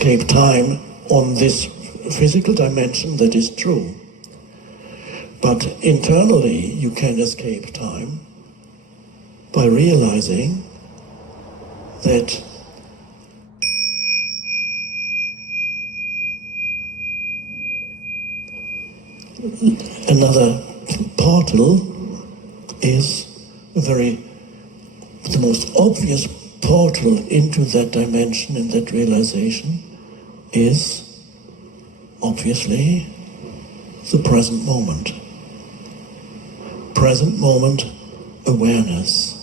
escape time on this physical dimension, that is true. But internally, you can escape time by realizing that another portal is the most obvious portal into that dimension and that realization is obviously the present moment. Present moment awareness.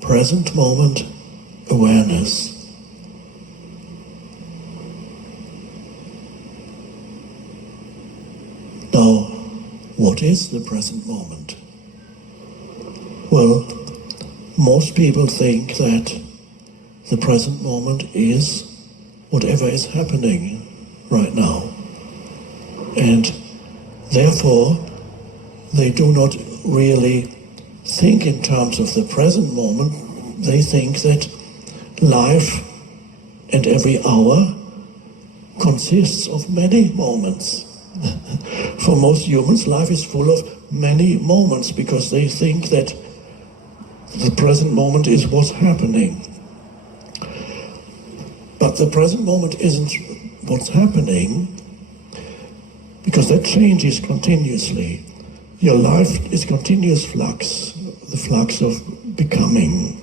Present moment awareness. Now, what is the present moment? Well, most people think that the present moment is whatever is happening right now. And therefore, they do not really think in terms of the present moment. They think that life and every hour consists of many moments. For most humans, life is full of many moments because they think that the present moment is what's happening. But the present moment isn't what's happening because that changes continuously. Your life is continuous flux, the flux of becoming.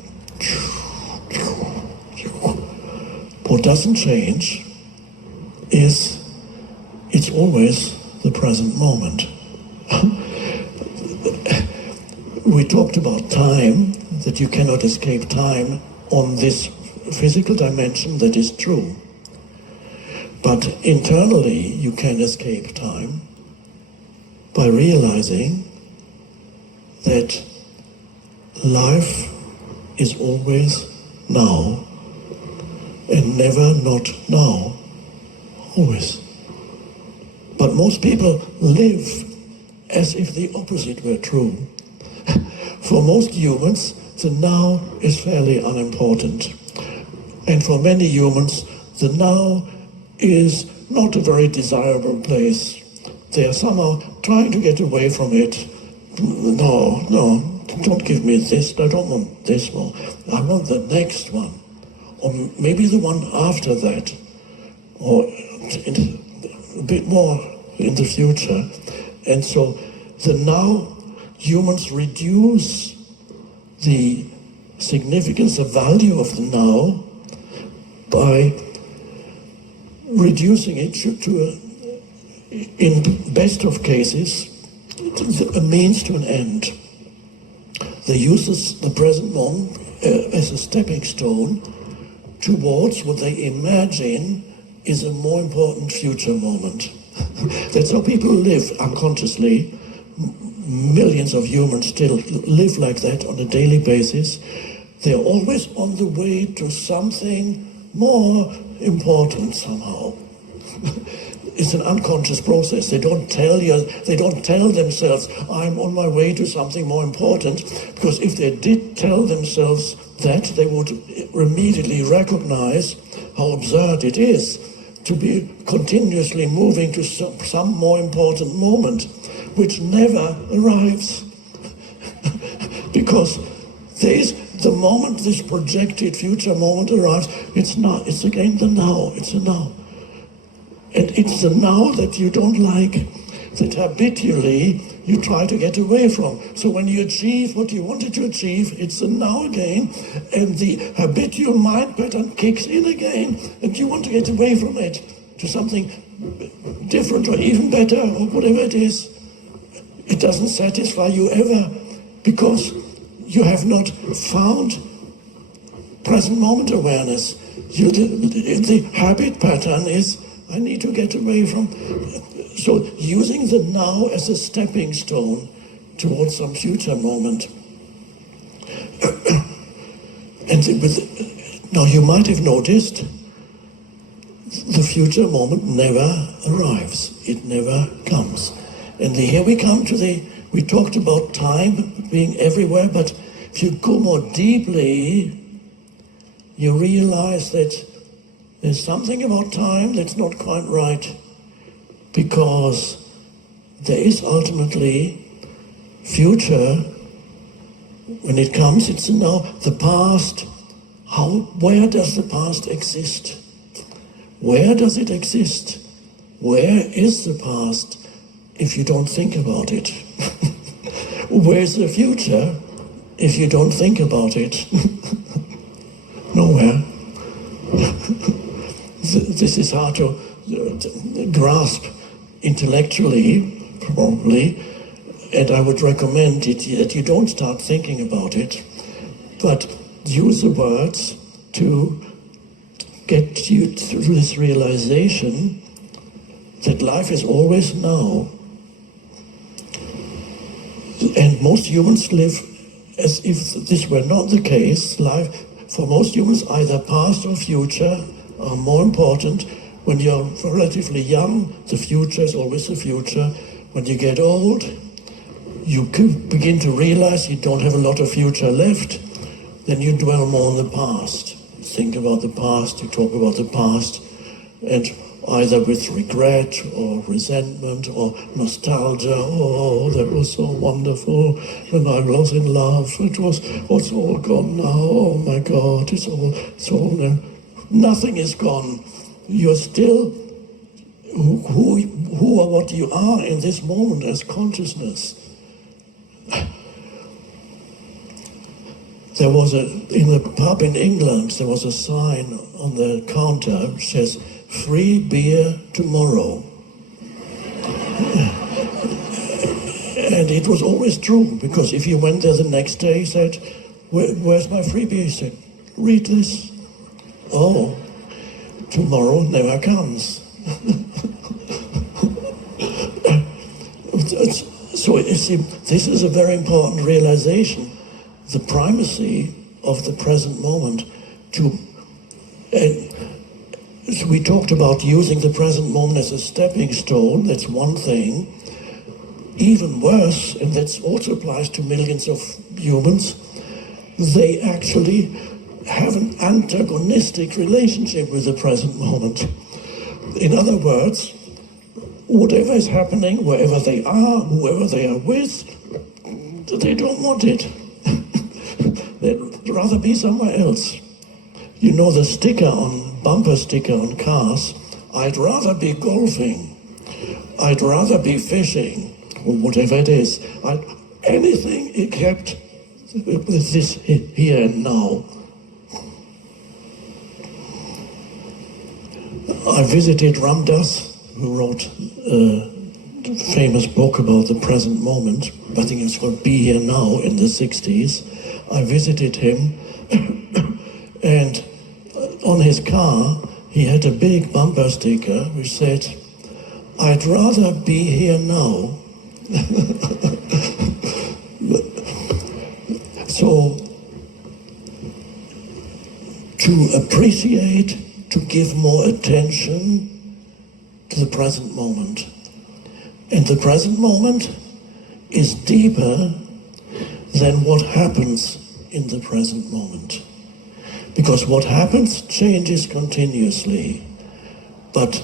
What doesn't change is it's always the present moment. We talked about time, that you cannot escape time on this physical dimension, that is true. But internally, you can escape time by realizing that life is always now and never not now, always. But most people live as if the opposite were true. For most humans, the now is fairly unimportant. And for many humans, the now is not a very desirable place. They are somehow trying to get away from it. No, don't give me this. I don't want this one. I want the next one. Or maybe the one after that. Or a bit more in the future. And so the now, humans reduce the significance, the value of the now by reducing it to in best of cases, a means to an end. They use the present moment as a stepping stone towards what they imagine is a more important future moment. That's how people live unconsciously. Millions of humans still live like that on a daily basis. They're always on the way to something more important somehow. It's an unconscious process. They don't tell themselves, I'm on my way to something more important, because if they did tell themselves that, they would immediately recognize how absurd it is to be continuously moving to some more important moment, which never arrives. Because the moment this projected future moment arrives, it's again the now, it's a now. And it's the now that you don't like, that habitually you try to get away from. So when you achieve what you wanted to achieve, it's the now again, and the habitual mind pattern kicks in again, and you want to get away from it to something different or even better or whatever it is. It doesn't satisfy you ever because you have not found present moment awareness. The habit pattern is, I need to get away from. So using the now as a stepping stone towards some future moment. Now you might have noticed the future moment never arrives. It never comes. And here we come to we talked about time being everywhere, but if you go more deeply, you realize that There's something about time that's not quite right, because there is ultimately future. When it comes, it's now. The past, where does the past exist? Where does it exist? Where is the past if you don't think about it? Where's the future if you don't think about it? Nowhere. This is hard to grasp intellectually, probably, and I would recommend that you don't start thinking about it, but use the words to get you through this realization that life is always now. And most humans live as if this were not the case. Life, for most humans, either past or future are more important. When you're relatively young, the future is always the future. When you get old, you begin to realize you don't have a lot of future left. Then you dwell more on the past. You think about the past, you talk about the past, and either with regret or resentment or nostalgia. Oh, that was so wonderful when I was in love. It's all gone now. Oh my God, it's all now. Nothing is gone. You're still who or what you are in this moment as consciousness. There was in a pub in England, there was a sign on the counter which says, "Free beer tomorrow." And it was always true, because if you went there the next day, he said, "Where's my free beer?" He said, "Read this." Oh, tomorrow never comes. So you see, this is a very important realization, the primacy of the present moment. So we talked about using the present moment as a stepping stone. That's one thing. Even worse, and that also applies to millions of humans, they actually have an antagonistic relationship with the present moment. In other words, whatever is happening, wherever they are, whoever they are with, they don't want it. They'd rather be somewhere else. You know the bumper sticker on cars, "I'd rather be golfing, I'd rather be fishing," or whatever it is. Anything except with this here and now. I visited Ram Dass, who wrote a famous book about the present moment. I think it's called Be Here Now, in the 60s. I visited him, and on his car, he had a big bumper sticker which said, "I'd rather be here now." So, to appreciate, to give more attention to the present moment. And the present moment is deeper than what happens in the present moment. Because what happens changes continuously. But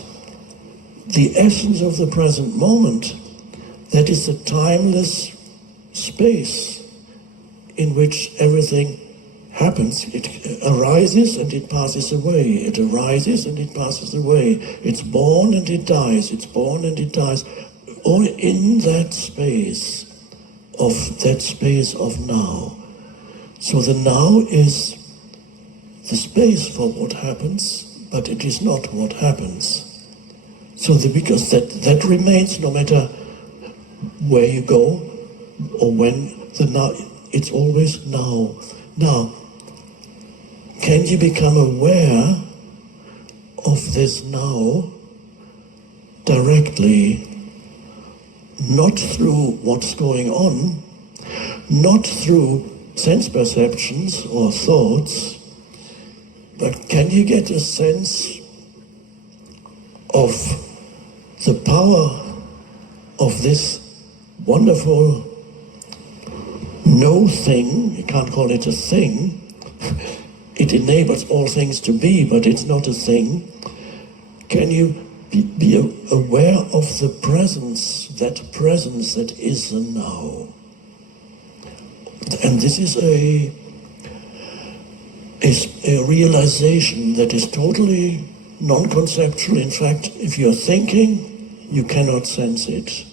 the essence of the present moment, that is a timeless space in which everything happens. It arises and it passes away. It arises and it passes away. It's born and it dies. It's born and it dies. All in that space of now. So the now is the space for what happens, but it is not what happens. So because that remains no matter where you go or when, the now, it's always now. Now, can you become aware of this now directly, not through what's going on, not through sense perceptions or thoughts, but can you get a sense of the power of this wonderful no thing? You can't call it a thing. it enables all things to be, but it's not a thing. Can you be aware of the presence that is the now? And this is a realization that is totally non-conceptual. In fact, if you're thinking, you cannot sense it.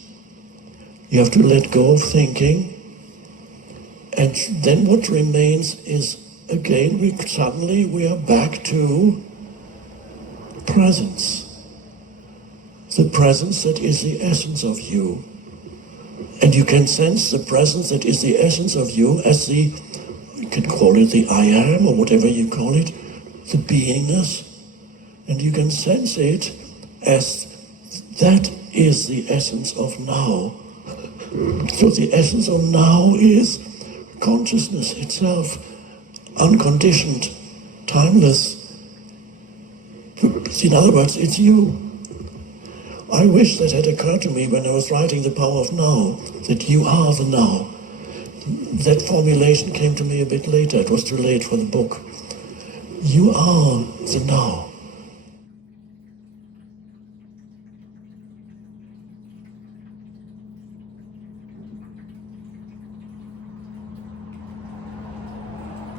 You have to let go of thinking, and then what remains is, again, we are back to presence. The presence that is the essence of you. And you can sense the presence that is the essence of you as you can call it the I am, or whatever you call it, the beingness. And you can sense it as that is the essence of now. So the essence of now is consciousness itself, unconditioned, timeless. In other words, it's you. I wish that had occurred to me when I was writing The Power of Now, that you are the now. That formulation came to me a bit later. It was too late for the book. You are the now.